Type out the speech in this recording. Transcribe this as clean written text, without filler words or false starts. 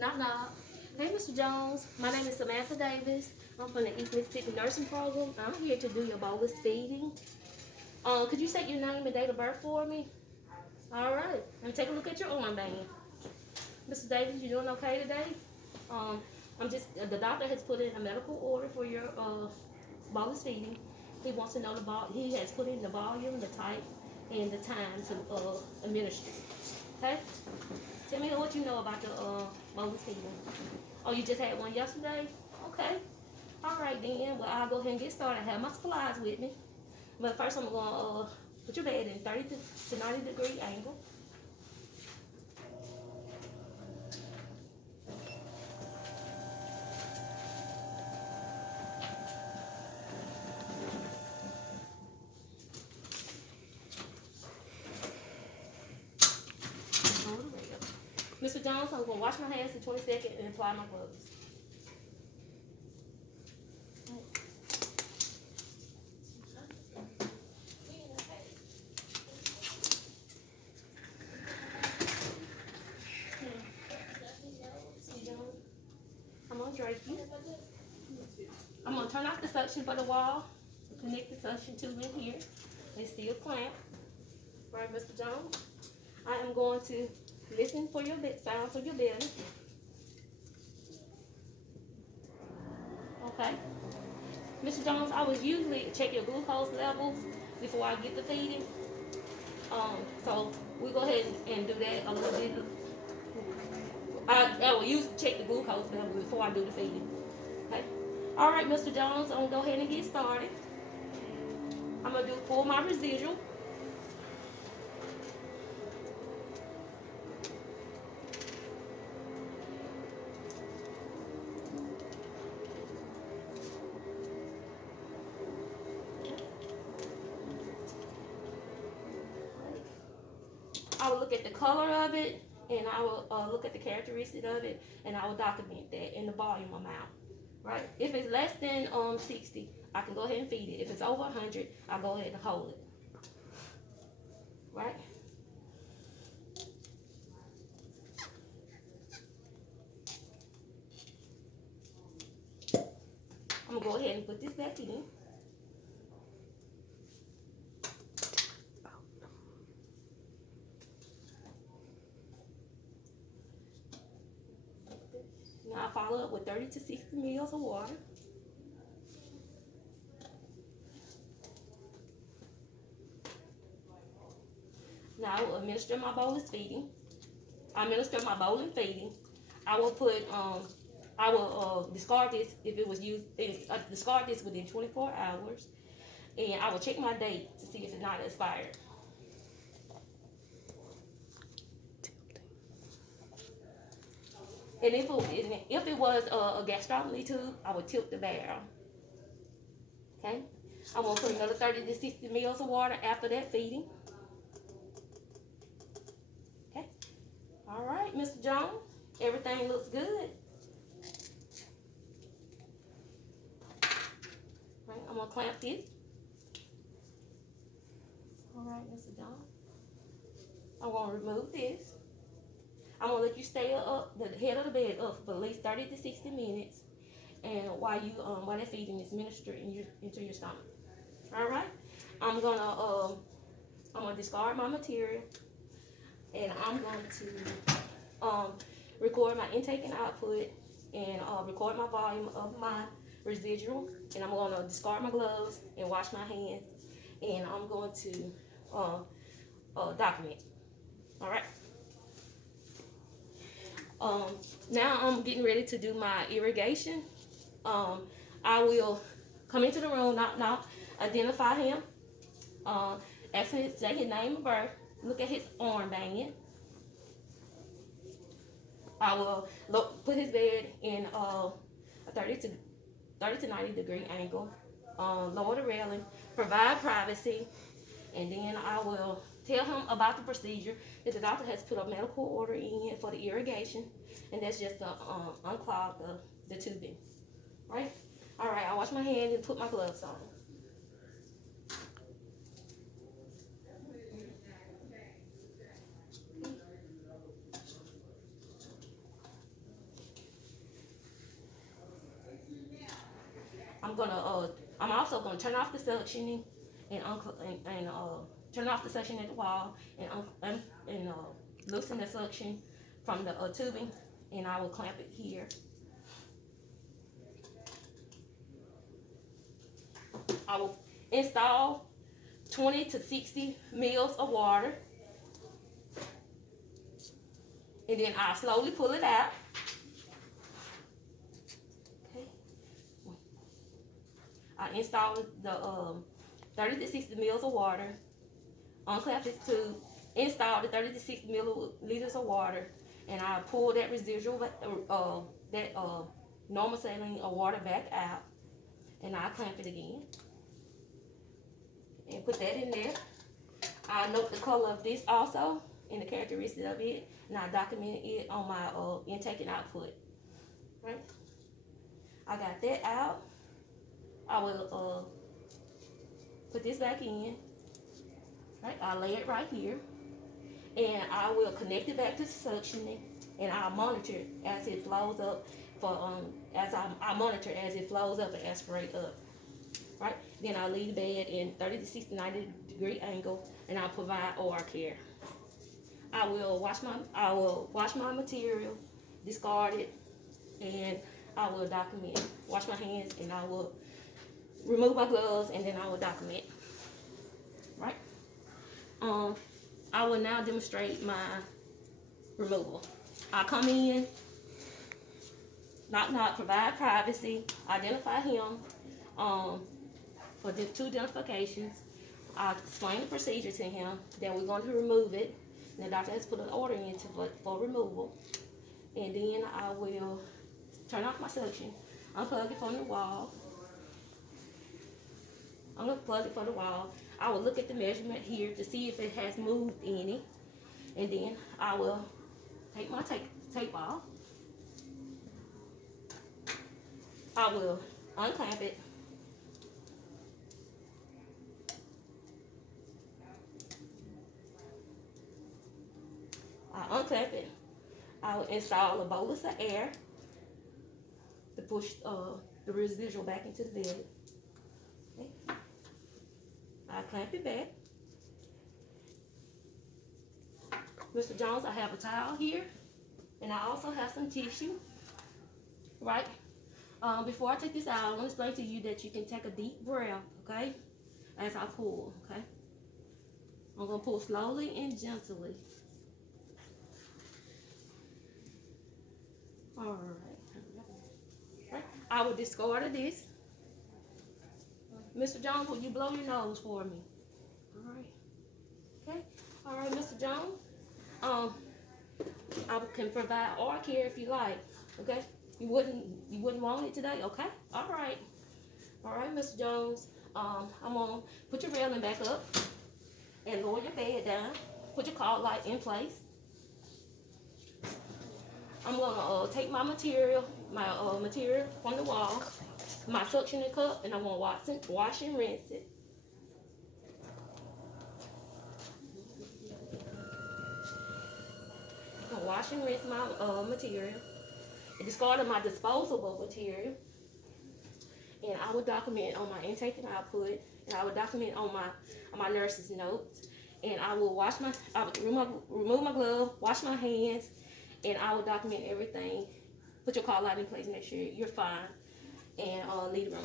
Knock knock. Hey, Mr. Jones. My name is Samantha Davis. I'm from the East Mississippi Nursing Program. I'm here to do your bolus feeding. Could you state your name and date of birth for me? All right. Let me take a look at your armband. Mr. Davis, you doing okay today? Um, the doctor has put in a medical order for your bolus feeding. He wants to know he has put in the volume, the type, and the time to administer. Okay? Tell me what you know about the bolus feeding. Oh, you just had one yesterday? Okay. All right then. Well, I'll go ahead and get started. I have my supplies with me. But first, I'm going to put your bed in 30 to 90 degree angle. Mr. Jones, I'm going to wash my hands for 20 seconds and apply my gloves. I'm going to drape you. I'm going to turn off the suction for the wall. Connect the suction tube in here. It's still clamped. Right, Mr. Jones? I am going to listen for your sounds of your belly. Okay. Mr. Jones, I would usually check your glucose levels before I get the feeding. So we'll go ahead and do that a little bit. I will usually check the glucose level before I do the feeding. Okay. All right, Mr. Jones, I'm gonna go ahead and get started. I'm gonna pull my residual. I will look at the color of it, and I will look at the characteristic of it, and I will document that in the volume amount. Right? If it's less than 60, I can go ahead and feed it. If it's over 100, I'll go ahead and hold it. Right? I'm gonna go ahead and put this back in. Now I follow up with 30 to 60 ml of water. Now I will administer my bolus feeding. I administer my bolus feeding. I will discard this if it was used. Discard this within 24 hours, and I will check my date to see if it's not expired. And if it was a gastrostomy tube, I would tilt the barrel. Okay, I'm gonna put another 30 to 60 ml of water after that feeding. Okay, all right, Mr. Jones, everything looks good. Right, I'm gonna clamp this. All right, Mr. Jones, I'm gonna remove this. I'm gonna let you stay up the head of the bed up for at least 30 to 60 minutes, and while that feeding is ministered into your stomach. All right. I'm gonna discard my material, and I'm going to record my intake and output, and record my volume of my residual, and I'm gonna discard my gloves and wash my hands, and I'm going to document. All right. Now I'm getting ready to do my irrigation. I will come into the room, knock, identify him, ask him to say his name and birth, look at his armband. I will put his bed in a 30 to 90 degree angle, lower the railing, provide privacy, and then I will tell him about the procedure that the doctor has put a medical order in for the irrigation, and that's just to unclog the tubing. Right? All right, I'll wash my hands and put my gloves on. I'm also gonna turn off the suctioning and turn off the suction at the wall and loosen the suction from the tubing, and I will clamp it here. I will install 20 to 60 mils of water, and then I'll slowly pull it out. Okay. I install the 30 to 60 mils of water, unclamp this tube, install the 30 to 60 milliliters of water, and I pull that residual, normal saline of water back out, and I clamp it again and put that in there. I note the color of this also and the characteristics of it, and I document it on my intake and output. Right? I got that out. I will put this back in. Right? I'll lay it right here, and I will connect it back to suctioning, and I'll monitor it as it flows up. I monitor as it flows up and aspirate up. Right? Then I'll leave the bed in 30 to 60, 90 degree angle, and I'll provide OR care. I will wash my material, discard it, and I will document. Wash my hands, and I will remove my gloves, and then I will document. Right? I will now demonstrate my removal. I come in, knock, provide privacy, identify him. For the 2 identifications, I explain the procedure to him. Then we're going to remove it. And the doctor has put an order in for removal. And then I will turn off my suction, unplug it from the wall. I'm going to plug it from the wall. I will look at the measurement here to see if it has moved any. And then I will take my tape off. I will unclamp it. I unclamp it. I will install a bolus of air to push the residual back into the bed. Okay. I clamp it back. Mr. Jones, I have a towel here, and I also have some tissue. Right? Before I take this out, I want to explain to you that you can take a deep breath, okay, as I pull, okay? I'm going to pull slowly and gently. All right. I will discard of this. Mr. Jones, will you blow your nose for me? All right. Okay. All right, Mr. Jones. I can provide OR care if you like. Okay. You wouldn't want it today, okay? All right, Mr. Jones. I'm gonna put your railing back up and lower your bed down. Put your call light in place. I'm gonna take my material from the wall, my suctioning cup, and I'm gonna wash and rinse it. I'm gonna wash and rinse my material. Discarded my disposable material, and I will document on my intake and output, and I will document on my nurse's notes, and I will remove my glove, wash my hands, and I will document everything. Put your call light in place, make sure you're fine, and leave the room.